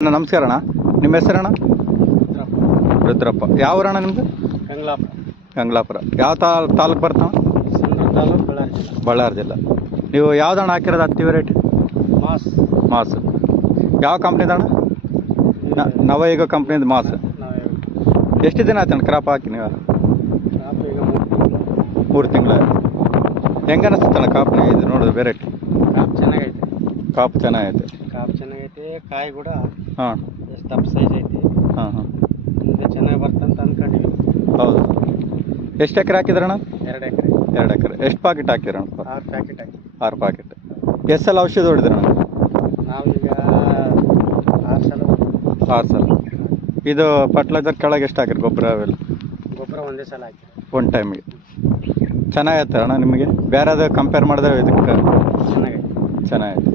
ಅಣ್ಣ ನಮಸ್ಕಾರ ಅಣ್ಣ. ನಿಮ್ಮ ಹೆಸರಣ್ಣ? ರುದ್ರಪ್ಪ. ಯಾವ ಊರಣ್ಣ ನಿಮ್ಮದು? ಕಂಗ್ಲಾಪುರ. ಗಂಗ್ಲಾಪುರ. ಯಾವ ತಾಲೂಕು ಬರ್ತಾವ? ಸಣ್ಣ ತಾಲೂಕು, ಬಳ್ಳಾರಿ ಜಿಲ್ಲೆ. ಬಳ್ಳಾರಿ ಜಿಲ್ಲೆ. ನೀವು ಯಾವ್ದಣ್ಣ ಹಾಕಿರೋದು ಹತ್ತಿ ವೆರೈಟಿ? ಮಾಸ್. ಮಾಸು. ಯಾವ ಕಂಪ್ನಿದಣ್ಣ? ನವಯುಗ ಕಂಪ್ನಿದು ಮಾಸು. ಎಷ್ಟು ದಿನ ಆಯ್ತಣ್ಣ ಕ್ರಾಪ್ ಹಾಕಿ ನೀವು? ಕ್ರಾಪ್ ಈಗ 3 ತಿಂಗಳು. ಹೆಂಗೆ ಅನಿಸ್ತಣ್ಣ ಕಾಪ್ನ ಇದು ನೋಡಿದ್ರೆ ವೆರೈಟಿ? ಕ್ರಾಪ್ ಚೆನ್ನಾಗೈತೆ. ಕಾಪ್ ಚೆನ್ನಾಗೈತೆ. ಕ್ರಾಪ್ ಚೆನ್ನಾಗೈತೆ. ಕಾಯಿ ಕೂಡ ಹಾಂ ಎಷ್ಟು ದಪ್ಪ ಸೈಜ್ ಐತಿ. ಹಾಂ ಹಾಂ. ಮುಂದೆ ಚೆನ್ನಾಗಿ ಬರ್ತಂತ ಅಂದ್ಕೊಂಡಿವಿ. ಹೌದು. ಎಷ್ಟು ಎಕರೆ ಹಾಕಿದ್ರಣ್ಣ? 2 ಎಕರೆ. 2 ಎಕರೆ. ಎಷ್ಟು ಪ್ಯಾಕೆಟ್ ಹಾಕಿರಣ್ಣ? 6 ಪ್ಯಾಕೆಟ್ ಹಾಕಿ. 6 ಪ್ಯಾಕೆಟ್. ಎಷ್ಟು ಸಲ ಔಷಧಿ ಹೊಡೆದ್ರಣ್ಣ? ನಾವೀಗ 6 ಸಲ. 6 ಸಲ. ಇದು ಫರ್ಟಿಲೈಸರ್ ಕೆಳಗೆ ಎಷ್ಟು ಹಾಕಿರಿ ಗೊಬ್ಬರ ಅವೆಲ್ಲ? ಗೊಬ್ಬರ ಒಂದೇ ಸಲ ಹಾಕಿ. ಒನ್ ಟೈಮಿಗೆ. ಚೆನ್ನಾಗೈತೆ ಅಣ್ಣ ನಿಮಗೆ? ಬೇರೆದು ಕಂಪೇರ್ ಮಾಡಿದ್ರೆ ಇದಕ್ಕೆ ಚೆನ್ನಾಗೈತೆ. ಚೆನ್ನಾಗೈತೆ.